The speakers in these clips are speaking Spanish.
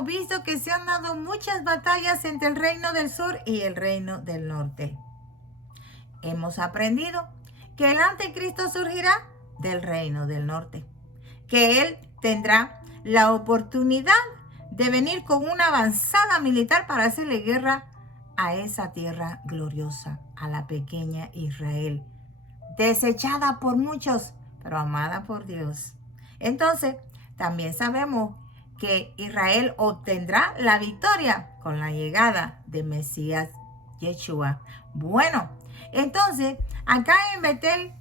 hemos visto que se han dado muchas batallas entre el reino del sur y el reino del norte. Hemos aprendido que el anticristo surgirá del reino del norte, que él tendrá la oportunidad de venir con una avanzada militar para hacerle guerra a esa tierra gloriosa, a la pequeña Israel, desechada por muchos, pero amada por Dios. Entonces, también sabemos que Israel obtendrá la victoria con la llegada de Mesías Yeshua. Bueno, entonces, acá en Betel,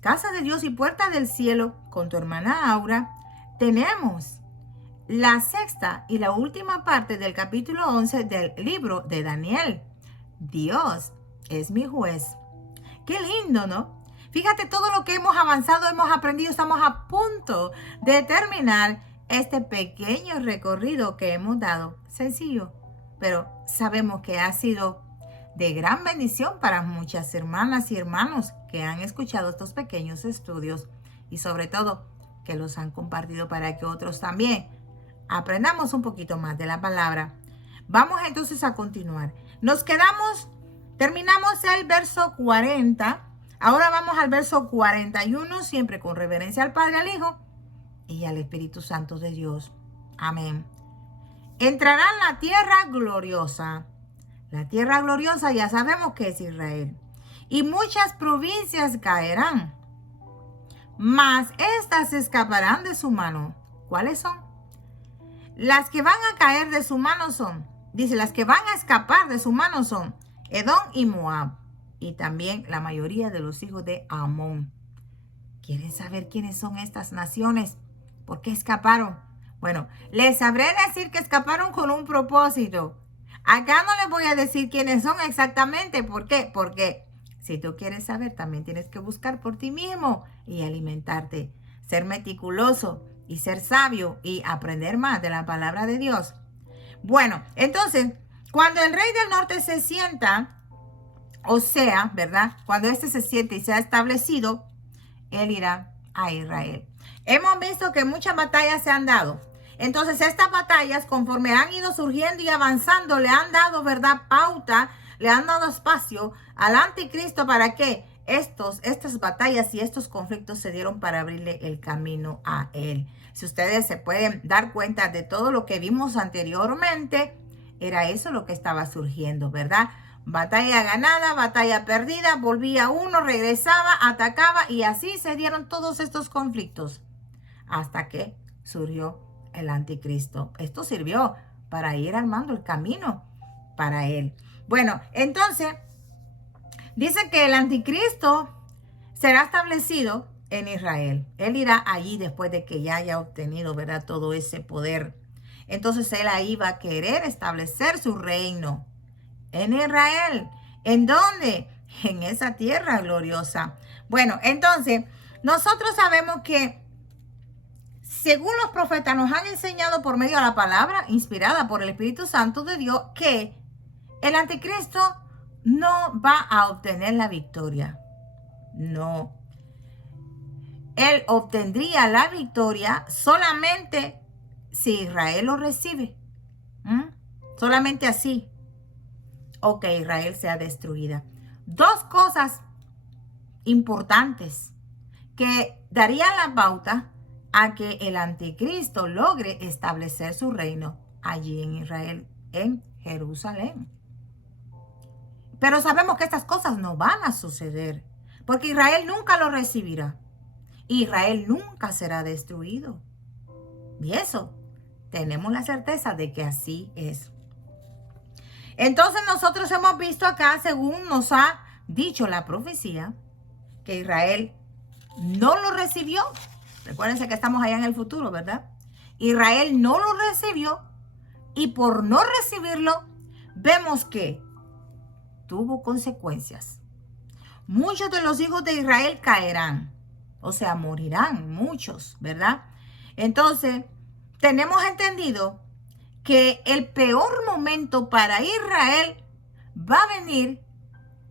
Casa de Dios y Puerta del Cielo, con tu hermana Aura, tenemos la sexta y la última parte del capítulo 11 del libro de Daniel. Dios es mi juez. Qué lindo, ¿no? Fíjate todo lo que hemos avanzado, hemos aprendido, estamos a punto de terminar este pequeño recorrido que hemos dado. Sencillo, pero sabemos que ha sido de gran bendición para muchas hermanas y hermanos que han escuchado estos pequeños estudios y sobre todo que los han compartido para que otros también aprendamos un poquito más de la palabra. Vamos entonces a continuar. Terminamos el verso 40. Ahora vamos al verso 41, siempre con reverencia al Padre, al Hijo y al Espíritu Santo de Dios. Amén. Entrará en la tierra gloriosa. La tierra gloriosa ya sabemos que es Israel. Y muchas provincias caerán, mas estas escaparán de su mano. ¿Cuáles son? Las que van a caer de su mano son, dice, las que van a escapar de su mano son Edom y Moab, y también la mayoría de los hijos de Amón. ¿Quieren saber quiénes son estas naciones? ¿Por qué escaparon? Bueno, les sabré decir que escaparon con un propósito. Acá no les voy a decir quiénes son exactamente. ¿Por qué? Porque si tú quieres saber, también tienes que buscar por ti mismo y alimentarte, ser meticuloso y ser sabio y aprender más de la palabra de Dios. Bueno, entonces, cuando el rey del norte se sienta, o sea, ¿verdad? Cuando este se siente y se ha establecido, él irá a Israel. Hemos visto que muchas batallas se han dado. Entonces, estas batallas, conforme han ido surgiendo y avanzando, le han dado, ¿verdad?, pauta, le han dado espacio al anticristo para que estas batallas y estos conflictos se dieron para abrirle el camino a él. Si ustedes se pueden dar cuenta de todo lo que vimos anteriormente, era eso lo que estaba surgiendo, ¿verdad? Batalla ganada, batalla perdida, volvía uno, regresaba, atacaba y así se dieron todos estos conflictos hasta que surgió el anticristo. Esto sirvió para ir armando el camino para él. Bueno, entonces dice que el anticristo será establecido en Israel. Él irá allí después de que ya haya obtenido, ¿verdad?, todo ese poder. Entonces él ahí va a querer establecer su reino en Israel. ¿En dónde? En esa tierra gloriosa. Bueno, entonces nosotros sabemos que según los profetas nos han enseñado por medio de la palabra inspirada por el Espíritu Santo de Dios que el anticristo no va a obtener la victoria. No. Él obtendría la victoria solamente si Israel lo recibe. Solamente así. O que Israel sea destruida. Dos cosas importantes que darían la pauta a que el anticristo logre establecer su reino allí en Israel, en Jerusalén. Pero sabemos que estas cosas no van a suceder, porque Israel nunca lo recibirá. Israel nunca será destruido. Y eso, tenemos la certeza de que así es. Entonces nosotros hemos visto acá, según nos ha dicho la profecía, que Israel no lo recibió. Recuérdense que estamos allá en el futuro, ¿verdad? Israel no lo recibió y por no recibirlo, vemos que tuvo consecuencias. Muchos de los hijos de Israel caerán, o sea, morirán muchos, ¿verdad? Entonces, tenemos entendido que el peor momento para Israel va a venir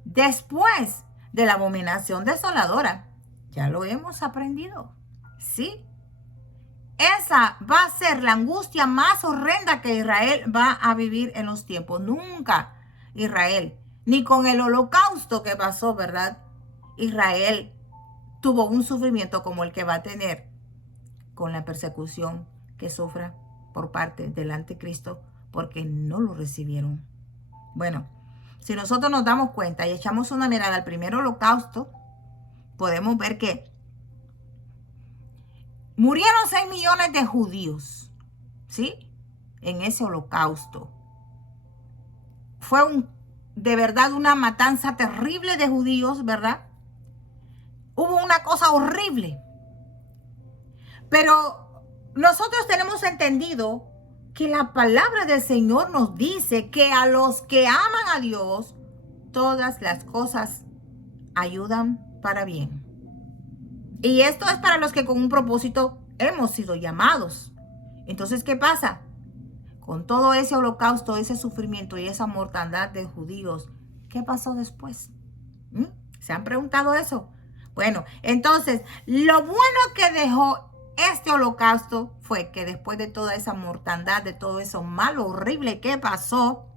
después de la abominación desoladora. Ya lo hemos aprendido. ¿Sí? esa va a ser la angustia más horrenda que Israel va a vivir en los tiempos. Nunca Israel, ni con el holocausto que pasó, ¿verdad? Israel tuvo un sufrimiento como el que va a tener con la persecución que sufra por parte del anticristo porque no lo recibieron. Bueno, si nosotros nos damos cuenta y echamos una mirada al primer holocausto, podemos ver que murieron 6 millones de judíos, ¿sí? En ese holocausto. Fue de verdad una matanza terrible de judíos, ¿verdad? Hubo una cosa horrible. Pero nosotros tenemos entendido que la palabra del Señor nos dice que a los que aman a Dios, todas las cosas ayudan para bien. Y esto es para los que con un propósito hemos sido llamados. Entonces, ¿qué pasa? Con todo ese holocausto, ese sufrimiento y esa mortandad de judíos, ¿qué pasó después? ¿Se han preguntado eso? Bueno, entonces, lo bueno que dejó este holocausto fue que después de toda esa mortandad, de todo eso malo, horrible que pasó,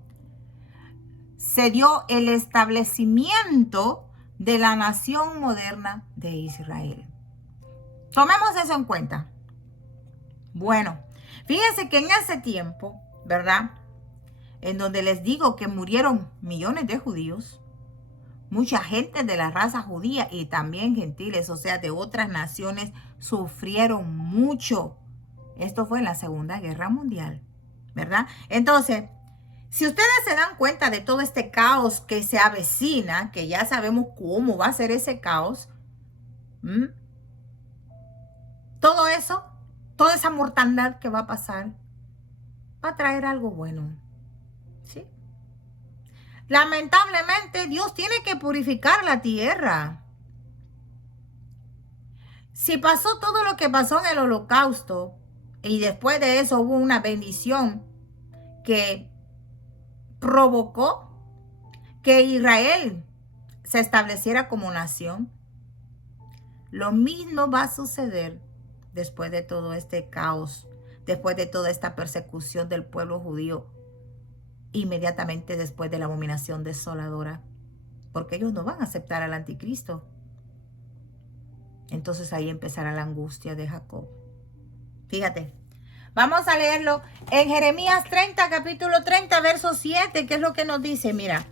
se dio el establecimiento de la nación moderna de Israel. Tomemos eso en cuenta. Bueno, fíjense que en ese tiempo, ¿verdad? En donde les digo que murieron millones de judíos, mucha gente de la raza judía y también gentiles, o sea, de otras naciones, sufrieron mucho. Esto fue en la Segunda Guerra Mundial, ¿verdad? Entonces, si ustedes se dan cuenta de todo este caos que se avecina, que ya sabemos cómo va a ser ese caos, todo eso, toda esa mortandad que va a pasar, va a traer algo bueno, ¿sí? Lamentablemente, Dios tiene que purificar la tierra. Si pasó todo lo que pasó en el holocausto y después de eso hubo una bendición que provocó que Israel se estableciera como nación, lo mismo va a suceder después de todo este caos, después de toda esta persecución del pueblo judío, inmediatamente después de la abominación desoladora, porque ellos no van a aceptar al anticristo. Entonces ahí empezará la angustia de Jacob. Fíjate, vamos a leerlo en Jeremías 30, capítulo 30, verso 7, que es lo que nos dice. Mira,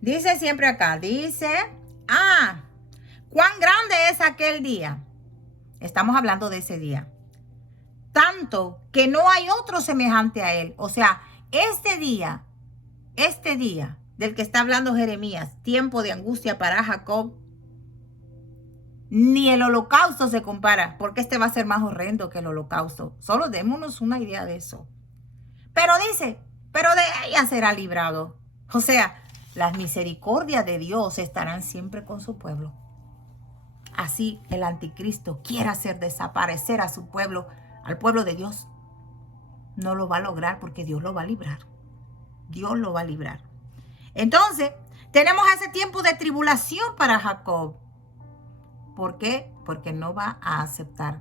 dice siempre acá, dice, cuán grande es aquel día. Estamos hablando de ese día. Tanto que no hay otro semejante a él. O sea, este día del que está hablando Jeremías, tiempo de angustia para Jacob, ni el holocausto se compara, porque este va a ser más horrendo que el holocausto. Solo démonos una idea de eso. Pero dice, pero de ella será librado. O sea, las misericordias de Dios estarán siempre con su pueblo. Así el anticristo quiere hacer desaparecer a su pueblo, al pueblo de Dios. No lo va a lograr porque Dios lo va a librar. Dios lo va a librar. Entonces, tenemos ese tiempo de tribulación para Jacob. ¿Por qué? Porque no va a aceptar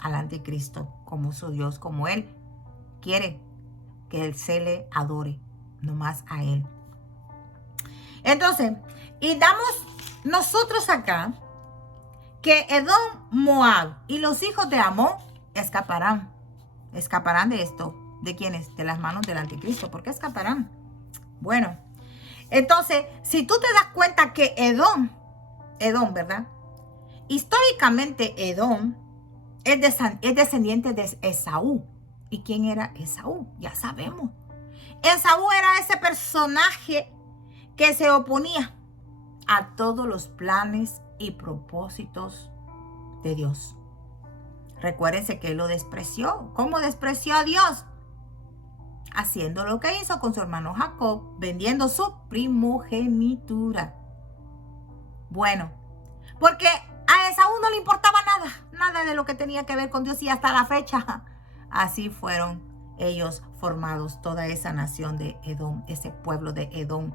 al anticristo como su Dios, como él quiere que él se le adore, nomás a él. Entonces, y damos nosotros acá que Edom, Moab y los hijos de Amón escaparán. Escaparán de esto. ¿De quiénes? De las manos del anticristo. ¿Por qué escaparán? Bueno, entonces, si tú te das cuenta que Edom, ¿verdad? Históricamente Edom es descendiente de Esaú. ¿Y quién era Esaú? Ya sabemos. Esaú era ese personaje que se oponía a todos los planes y propósitos de Dios. Recuérdense que él lo despreció. ¿Cómo despreció a Dios? Haciendo lo que hizo con su hermano Jacob, vendiendo su primogenitura. Bueno, porque a Esaú no le importaba nada de lo que tenía que ver con Dios, y hasta la fecha así fueron ellos formados, toda esa nación de Edom, ese pueblo de Edom.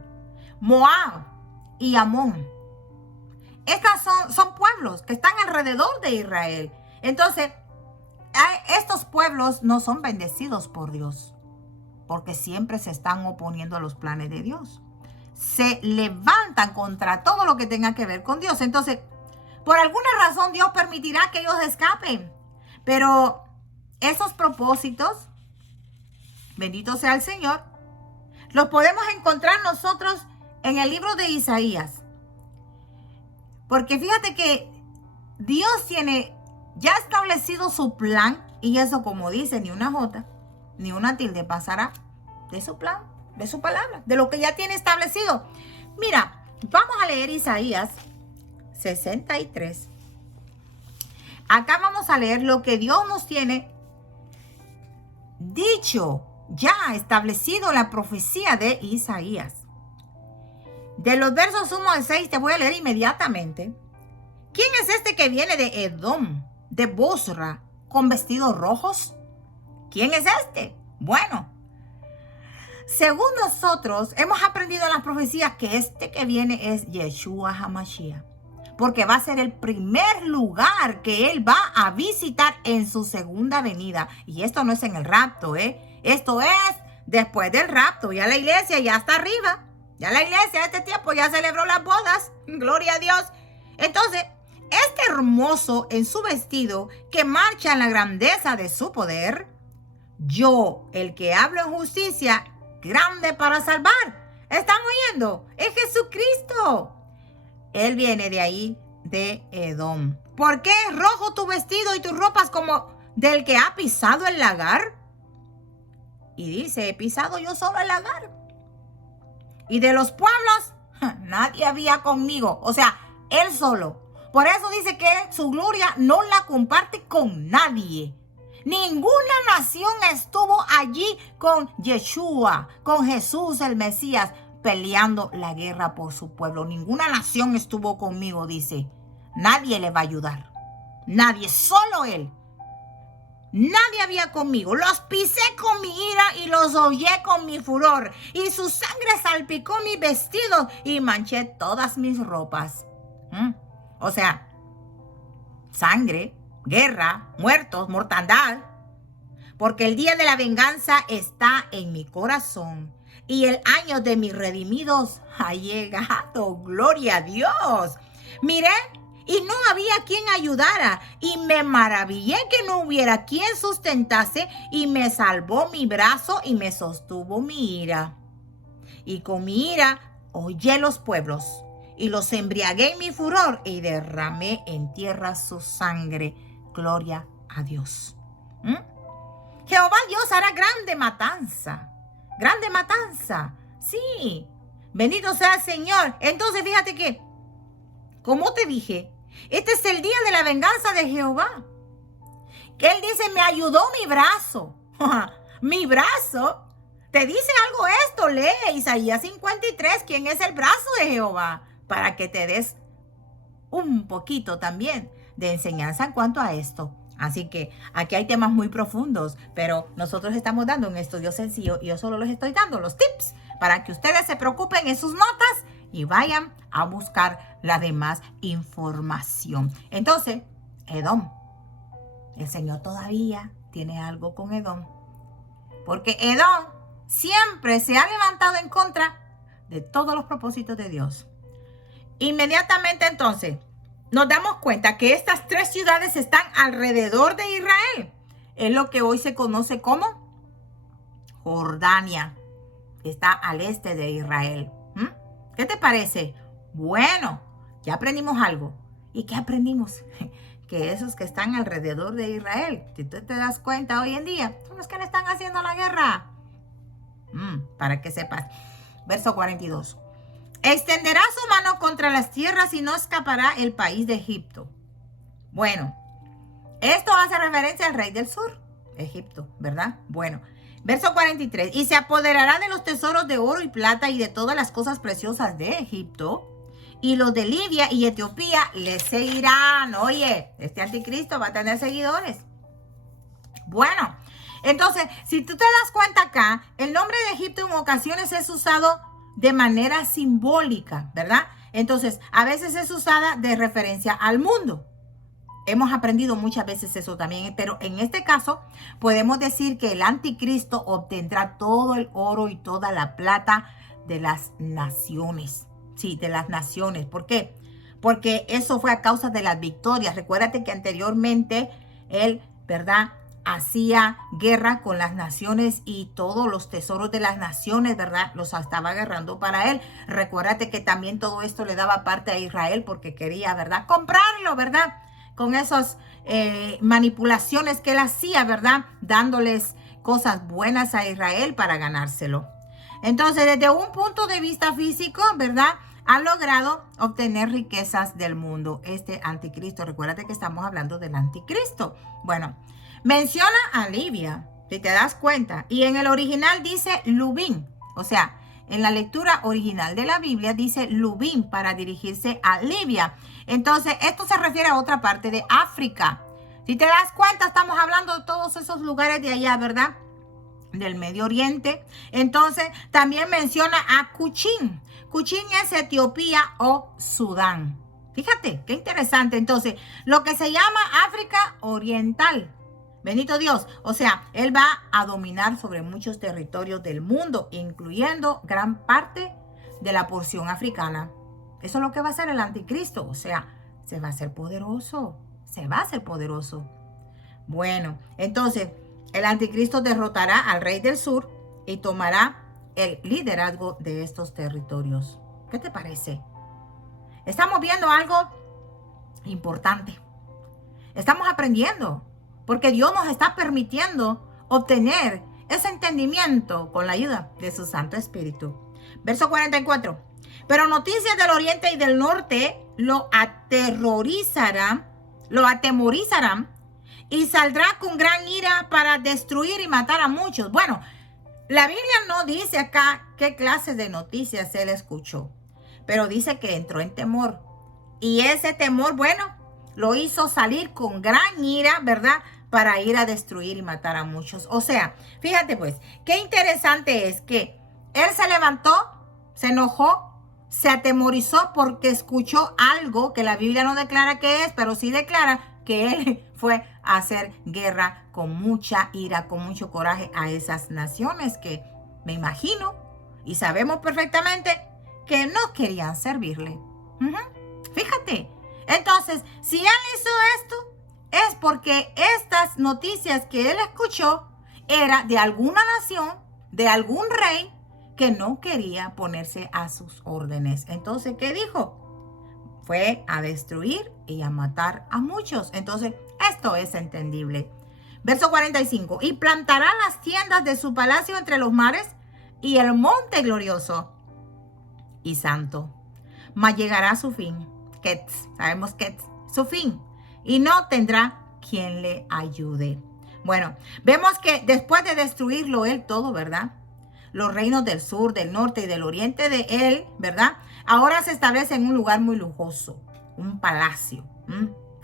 Moab y Amón. Estas son pueblos que están alrededor de Israel. Entonces, estos pueblos no son bendecidos por Dios, porque siempre se están oponiendo a los planes de Dios. Se levantan contra todo lo que tenga que ver con Dios. Entonces, por alguna razón Dios permitirá que ellos escapen. Pero esos propósitos, bendito sea el Señor, los podemos encontrar nosotros en el libro de Isaías. Porque fíjate que Dios tiene ya establecido su plan, y eso, como dice, ni una jota, ni una tilde pasará de su plan, de su palabra, de lo que ya tiene establecido. Mira, vamos a leer Isaías 63. Acá vamos a leer lo que Dios nos tiene dicho, ya establecido en la profecía de Isaías. De los versos 1 al 6 te voy a leer inmediatamente. ¿Quién es este que viene de Edom, de Bosra, con vestidos rojos? ¿Quién es este? Bueno, según nosotros hemos aprendido en las profecías que este que viene es Yeshua HaMashiach, porque va a ser el primer lugar que él va a visitar en su segunda venida. Y esto no es en el rapto, esto es después del rapto. Ya la iglesia ya está arriba. Ya la iglesia a este tiempo ya celebró las bodas. Gloria a Dios. Entonces, este hermoso en su vestido que marcha en la grandeza de su poder, yo, el que hablo en justicia, grande para salvar. ¿Están oyendo? Es Jesucristo. Él viene de ahí, de Edom. ¿Por qué es rojo tu vestido y tus ropas como del que ha pisado el lagar? Y dice, he pisado yo solo el lagar. Y de los pueblos, nadie había conmigo. O sea, él solo. Por eso dice que su gloria no la comparte con nadie. Ninguna nación estuvo allí con Yeshua, con Jesús el Mesías, peleando la guerra por su pueblo. Ninguna nación estuvo conmigo, dice. Nadie le va a ayudar. Nadie, solo él. Nadie había conmigo. Los pisé con mi ira y los hollé con mi furor. Y su sangre salpicó mis vestidos y manché todas mis ropas. O sea, sangre, guerra, muertos, mortandad. Porque el día de la venganza está en mi corazón. Y el año de mis redimidos ha llegado. Gloria a Dios. Miré y no había quien ayudara. Y me maravillé que no hubiera quien sustentase. Y me salvó mi brazo y me sostuvo mi ira. Y con mi ira hollé los pueblos. Y los embriagué en mi furor. Y derramé en tierra su sangre. Gloria a Dios. Jehová Dios hará grande matanza. Grande matanza. Sí. Bendito sea el Señor. Entonces fíjate que, como te dije, este es el día de la venganza de Jehová. Que Él dice, me ayudó mi brazo. Mi brazo. Te dice algo esto. Lee Isaías 53. ¿Quién es el brazo de Jehová? Para que te des un poquito también de enseñanza en cuanto a esto. Así que aquí hay temas muy profundos, pero nosotros estamos dando un estudio sencillo y yo solo les estoy dando los tips para que ustedes se preocupen en sus notas y vayan a buscar la demás información. Entonces, Edom, el Señor todavía tiene algo con Edom, porque Edom siempre se ha levantado en contra de todos los propósitos de Dios. Inmediatamente entonces nos damos cuenta que estas tres ciudades están alrededor de Israel. Es lo que hoy se conoce como Jordania. Está al este de Israel. ¿Qué te parece? Bueno, ya aprendimos algo. ¿Y qué aprendimos? Que esos que están alrededor de Israel, si tú te das cuenta hoy en día, son los que le están haciendo la guerra. Para que sepas. Verso 42. Extenderá su mano contra las tierras y no escapará el país de Egipto. Bueno, esto hace referencia al rey del sur, Egipto, ¿verdad? Bueno, verso 43. Y se apoderará de los tesoros de oro y plata y de todas las cosas preciosas de Egipto. Y los de Libia y Etiopía le seguirán. Oye, este anticristo va a tener seguidores. Bueno, entonces, si tú te das cuenta acá, el nombre de Egipto en ocasiones es usado de manera simbólica, ¿verdad? Entonces, a veces es usada de referencia al mundo. Hemos aprendido muchas veces eso también, pero en este caso podemos decir que el anticristo obtendrá todo el oro y toda la plata de las naciones. Sí, de las naciones. ¿Por qué? Porque eso fue a causa de las victorias. Recuérdate que anteriormente él, ¿verdad?, hacía guerra con las naciones y todos los tesoros de las naciones, ¿verdad?, los estaba agarrando para él. Recuérdate que también todo esto le daba parte a Israel porque quería, ¿verdad?, comprarlo, ¿verdad?, con esas manipulaciones que él hacía, ¿verdad?, dándoles cosas buenas a Israel para ganárselo. Entonces, desde un punto de vista físico, ¿verdad?, ha logrado obtener riquezas del mundo. Este anticristo, recuérdate que estamos hablando del anticristo. Bueno, menciona a Libia, si te das cuenta, y en el original dice Lubín, o sea, en la lectura original de la Biblia dice Lubín para dirigirse a Libia. Entonces, esto se refiere a otra parte de África. Si te das cuenta, estamos hablando de todos esos lugares de allá, ¿verdad?, del Medio Oriente. Entonces, también menciona a Cuchín. Cuchín es Etiopía o Sudán. Fíjate, qué interesante. Entonces, lo que se llama África Oriental. Bendito Dios. O sea, él va a dominar sobre muchos territorios del mundo, incluyendo gran parte de la porción africana. Eso es lo que va a hacer el anticristo. O sea, se va a hacer poderoso. Se va a hacer poderoso. Bueno, entonces, el anticristo derrotará al rey del sur y tomará el liderazgo de estos territorios. ¿Qué te parece? Estamos viendo algo importante. Estamos aprendiendo porque Dios nos está permitiendo obtener ese entendimiento con la ayuda de su Santo Espíritu. Verso 44. Pero noticias del oriente y del norte lo atemorizarán y saldrá con gran ira para destruir y matar a muchos. Bueno, la Biblia no dice acá qué clase de noticias él escuchó, pero dice que entró en temor. Y ese temor, bueno, lo hizo salir con gran ira, ¿verdad?, para ir a destruir y matar a muchos. O sea, fíjate pues, qué interesante es que él se levantó, se enojó, se atemorizó porque escuchó algo que la Biblia no declara qué es, pero sí declara que él fue a hacer guerra con mucha ira, con mucho coraje a esas naciones que me imagino y sabemos perfectamente que no querían servirle. Fíjate, entonces, si él hizo esto, es porque estas noticias que él escuchó era de alguna nación, de algún rey que no quería ponerse a sus órdenes. Entonces, ¿qué dijo? Fue a destruir y a matar a muchos. Entonces, esto es entendible. Verso 45. Y plantará las tiendas de su palacio entre los mares y el monte glorioso y santo. Mas llegará a su fin. Sabemos que su fin. Y no tendrá quien le ayude. Bueno, vemos que después de destruirlo él todo, ¿verdad?, los reinos del sur, del norte y del oriente de él, ¿verdad?, ahora se establece en un lugar muy lujoso, un palacio.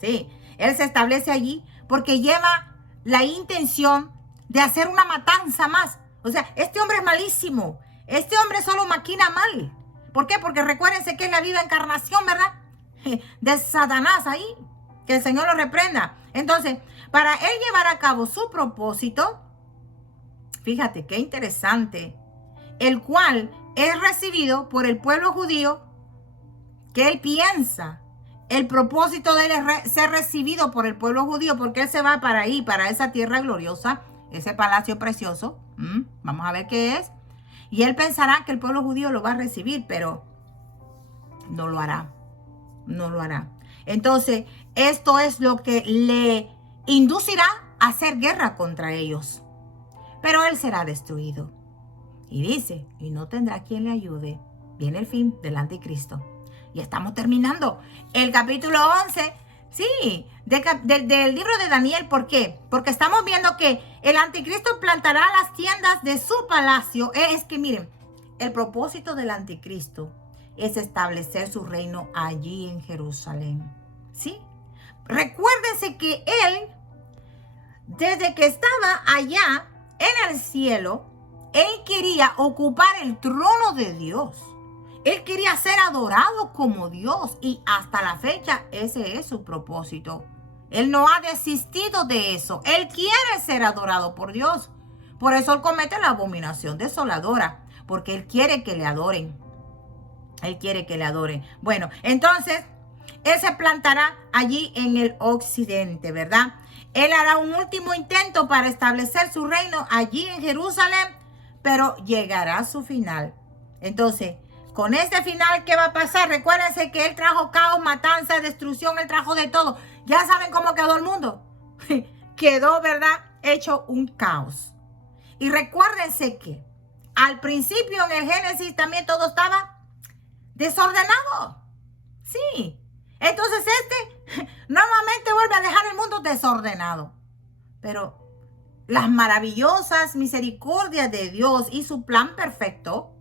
Sí, él se establece allí porque lleva la intención de hacer una matanza más. O sea, este hombre es malísimo. Este hombre solo maquina mal. ¿Por qué? Porque recuérdense que es la viva encarnación, ¿verdad?, de Satanás ahí. Que el Señor lo reprenda. Entonces, para él llevar a cabo su propósito, fíjate qué interesante, el cual es recibido por el pueblo judío, que él piensa, el propósito de él es ser recibido por el pueblo judío, porque él se va para ahí, para esa tierra gloriosa, ese palacio precioso. Vamos a ver qué es. Y él pensará que el pueblo judío lo va a recibir, pero no lo hará. No lo hará. Entonces, esto es lo que le inducirá a hacer guerra contra ellos. Pero él será destruido. Y dice, y no tendrá quien le ayude. Viene el fin del anticristo. Y estamos terminando el capítulo 11, sí, del libro de Daniel. ¿Por qué? Porque estamos viendo que el anticristo plantará las tiendas de su palacio. Es que miren, el propósito del anticristo es establecer su reino allí en Jerusalén. ¿Sí? Recuérdense que él, desde que estaba allá en el cielo, él quería ocupar el trono de Dios. Él quería ser adorado como Dios y hasta la fecha ese es su propósito. Él no ha desistido de eso. Él quiere ser adorado por Dios. Por eso Él comete la abominación desoladora, porque Él quiere que le adoren. Él quiere que le adoren. Bueno, entonces, Él se plantará allí en el occidente, ¿verdad? Él hará un último intento para establecer su reino allí en Jerusalén, pero llegará a su final. Entonces, con este final, ¿qué va a pasar? Recuérdense que Él trajo caos, matanza, destrucción, Él trajo de todo. Ya saben cómo quedó el mundo. Quedó, ¿verdad? Hecho un caos. Y recuérdense que al principio en el Génesis también todo estaba desordenado. Sí. Entonces nuevamente vuelve a dejar el mundo desordenado. Pero las maravillosas misericordias de Dios y su plan perfecto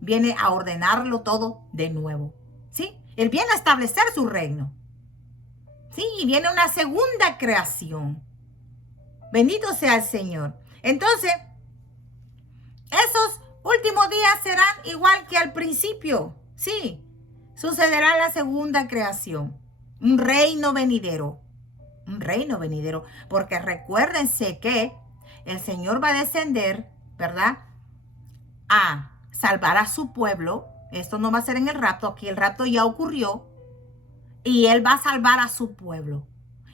viene a ordenarlo todo de nuevo. ¿Sí? Él viene a establecer su reino. Sí, viene una segunda creación. Bendito sea el Señor. Entonces, esos últimos días serán igual que al principio. Sí, sucederá la segunda creación. Un reino venidero. Un reino venidero. Porque recuérdense que el Señor va a descender, ¿verdad? A salvar a su pueblo. Esto no va a ser en el rapto. Aquí el rapto ya ocurrió. Y Él va a salvar a su pueblo.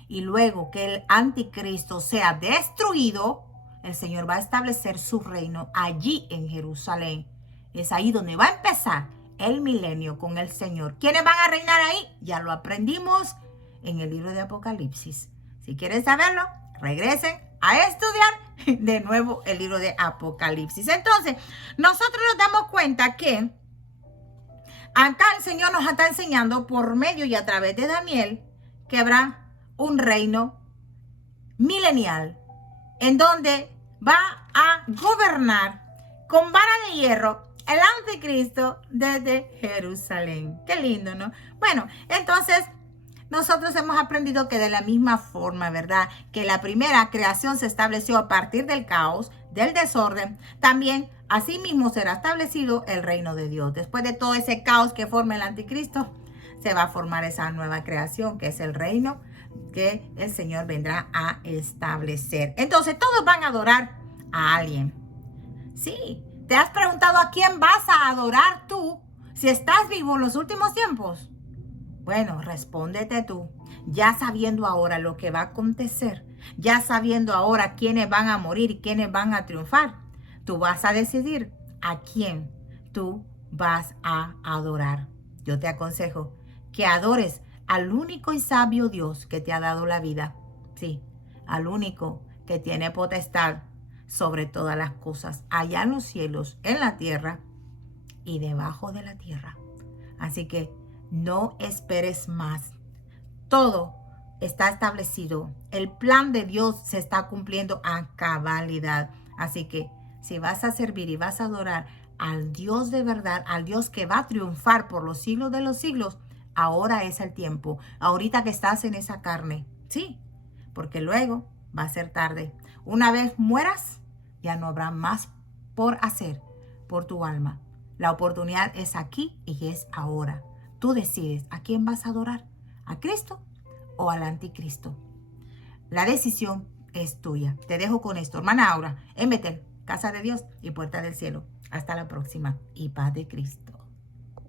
Y luego que el anticristo sea destruido, el Señor va a establecer su reino allí en Jerusalén. Es ahí donde va a empezar el milenio con el Señor. ¿Quiénes van a reinar ahí? Ya lo aprendimos en el libro de Apocalipsis. Si quieren saberlo, regresen a estudiar de nuevo el libro de Apocalipsis. Entonces, nosotros nos damos cuenta que acá el Señor nos está enseñando por medio y a través de Daniel que habrá un reino milenial en donde va a gobernar con vara de hierro el anticristo desde Jerusalén. Qué lindo, ¿no? Bueno, entonces nosotros hemos aprendido que de la misma forma, ¿verdad? Que la primera creación se estableció a partir del caos, del desorden, también asimismo será establecido el reino de Dios. Después de todo ese caos que forma el anticristo, se va a formar esa nueva creación que es el reino que el Señor vendrá a establecer. Entonces todos van a adorar a alguien. Sí, ¿te has preguntado a quién vas a adorar tú si estás vivo en los últimos tiempos? Bueno, respóndete tú, ya sabiendo ahora lo que va a acontecer, ya sabiendo ahora quiénes van a morir y quiénes van a triunfar. Tú vas a decidir a quién tú vas a adorar. Yo te aconsejo que adores al único y sabio Dios que te ha dado la vida. Sí, al único que tiene potestad sobre todas las cosas, allá en los cielos, en la tierra y debajo de la tierra. Así que no esperes más. Todo está establecido. El plan de Dios se está cumpliendo a cabalidad. Así que si vas a servir y vas a adorar al Dios de verdad, al Dios que va a triunfar por los siglos de los siglos, ahora es el tiempo. Ahorita que estás en esa carne. Sí, porque luego va a ser tarde. Una vez mueras, ya no habrá más por hacer por tu alma. La oportunidad es aquí y es ahora. Tú decides a quién vas a adorar, a Cristo o al anticristo. La decisión es tuya. Te dejo con esto, hermana Aura, en Betel, Casa de Dios y Puerta del Cielo. Hasta la próxima y paz de Cristo.